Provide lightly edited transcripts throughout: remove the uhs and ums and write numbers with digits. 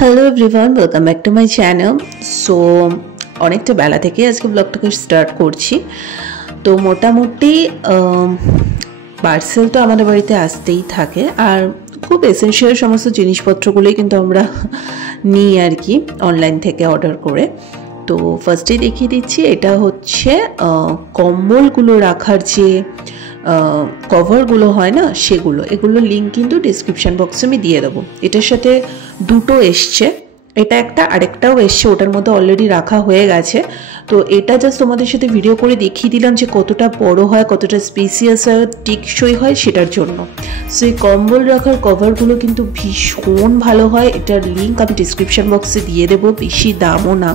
Hello everyone, welcome back to my channel. So অনেকটা বেলা থেকে আজকে ব্লগটাকে স্টার্ট করছি। তো মোটামুটি পার্সেল তো আমাদের বাড়িতে আসতেই থাকে, আর খুব এসেনশিয়াল সমস্ত জিনিসপত্রগুলোই কিন্তু আমরা নিই আর কি অনলাইন থেকে অর্ডার করে। তো ফার্স্টেই দেখিয়ে দিচ্ছি, এটা হচ্ছে কম্বলগুলো রাখার যে কভারগুলো হয় না সেগুলো, এগুলোর লিঙ্ক কিন্তু ডিসক্রিপশান বক্সে আমি দিয়ে দেবো। এটার সাথে দুটো এসছে, এটা একটা আরেকটাও এসছে, ওটার মধ্যে অলরেডি রাখা হয়ে গেছে। তো এটা জাস্ট তোমাদের সাথে ভিডিও করে দেখিয়ে দিলাম যে কতটা বড় হয়, কতটা স্পেসিয়াস হয়, টিকসই হয় সেটার জন্য। সো এই কম্বল রাখার কভারগুলো কিন্তু ভীষণ ভালো হয়। এটার লিঙ্ক আমি ডিসক্রিপশান বক্সে দিয়ে দেবো, বেশি দামও না।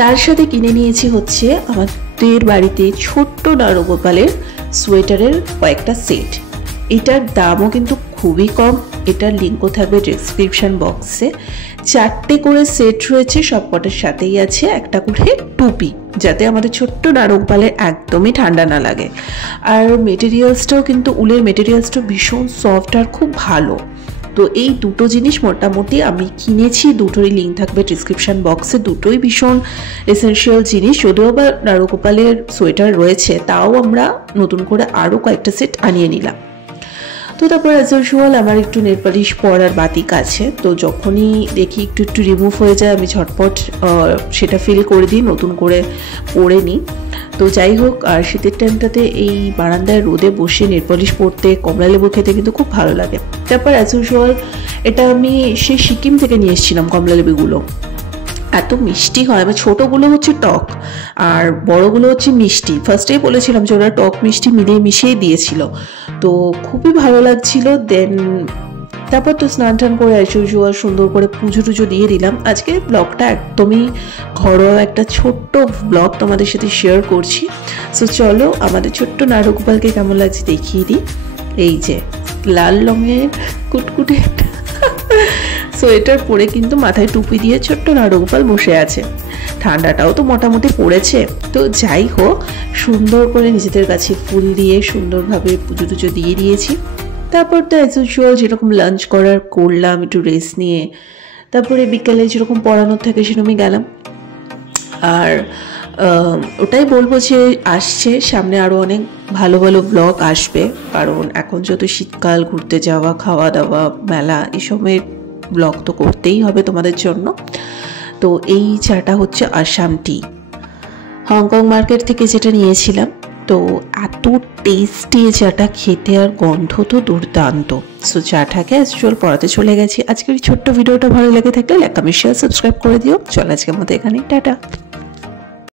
তার সাথে কিনে নিয়েছি হচ্ছে আমাদের বাড়িতে ছোট্ট নারগোপালের সোয়েটারের কয়েকটা সেট। এটার দামও কিন্তু খুবই কম, এটার লিঙ্কও থাকবে ডেসক্রিপশন বক্সে। 4টে করে সেট রয়েছে, সবকটার সাথেই আছে একটা করে টুপি, যাতে আমাদের ছোট্ট নারগোপালের একদমই ঠান্ডা না লাগে। আর মেটেরিয়ালসটাও কিন্তু উলের মেটেরিয়ালসটাও ভীষণ সফট আর খুব ভালো। তো এই দুটো জিনিস মোটামুটি আমি কিনেছি, দুটোরই লিঙ্ক থাকবে ডিসক্রিপশান বক্সে। দুটোই ভীষণ এসেনশিয়াল জিনিস, যদিও বা নারগোপালের সোয়েটার রয়েছে, তাও আমরা নতুন করে আরও কয়েকটা সেট আনিয়ে নিলাম। তো তারপর অ্যাজ ইউজুয়াল আমার একটু নেল পালিশ পরার বাতিক আছে, তো যখনই দেখি একটু একটু রিমুভ হয়ে যায় আমি ঝটপট সেটা ফিল করে দিই, নতুন করে পরে নিই। তো যাই হোক, আর শীতের টাইমটাতে এই বারান্দায় রোদে বসে নেল পালিশ পরতে, কমলা লেবু খেতে কিন্তু খুব ভালো লাগে। তারপর অ্যাজ ইউজুয়াল এটা আমি সেই সিকিম থেকে নিয়ে এসেছিলাম কমলা লেবুগুলো, এত মিষ্টি হয়। এবার ছোটোগুলো হচ্ছে টক আর বড়গুলো হচ্ছে মিষ্টি। ফার্স্টেই বলেছিলাম যে ওরা টক মিষ্টি মিশিয়ে দিয়েছিল, তো খুবই ভালো লাগছিল। দেন তারপর তো স্নান টান করে অ্যাজ ইউজুয়াল সুন্দর করে পুজো টুজো দিয়ে দিলাম। আজকে ব্লগটা একদমই ঘরোয়া একটা ছোট্ট ব্লগ তোমাদের সাথে শেয়ার করছি। সো চলো আমাদের ছোট্ট নারগোপালকে কেমন লাগছে দেখিয়ে দিই। এই যে লাল রঙের কুটকুটে একটা সোয়েটার পরে কিন্তু মাথায় টুপি দিয়ে ছোট্ট নারগোপাল বসে আছে। ঠান্ডাটাও তো মোটামুটি পড়েছে। তো যাই হোক, সুন্দর করে নিজেদের কাছে ফুল দিয়ে সুন্দরভাবে পুজো টুজো দিয়ে দিয়েছি। তারপর তো অ্যাজ ইউজুয়াল যেরকম লাঞ্চ করলাম, একটু রেস্ট নিয়ে তারপরে বিকেলে যেরকম পড়ানোর থাকে সেরকমই গেলাম। আর ওটাই বলবো যে আসছে সামনে আরও অনেক ভালো ভালো ব্লগ আসবে, কারণ এখন যত শীতকাল, ঘুরতে যাওয়া, খাওয়া দাওয়া, মেলা, এসবের ব্লগ তো করতেই হবে তোমাদের জন্য। তো এই চাটা হচ্ছে আসাম টি, হংকং মার্কেট থেকে যেটা নিয়েছিলাম। তো এত টেস্টি চাটা খেতে, আর গন্ধ তো দুর্দান্ত। সো চাটাকে অ্যাকচুয়াল পড়াতে চলে গেছি। আজকের ছোট্ট ভিডিওটা ভালো লেগে থাকলে লাইক, কমেন্ট, শেয়ার, সাবস্ক্রাইব করে দিও। চল আজকের মতো এখানেই, টাটা।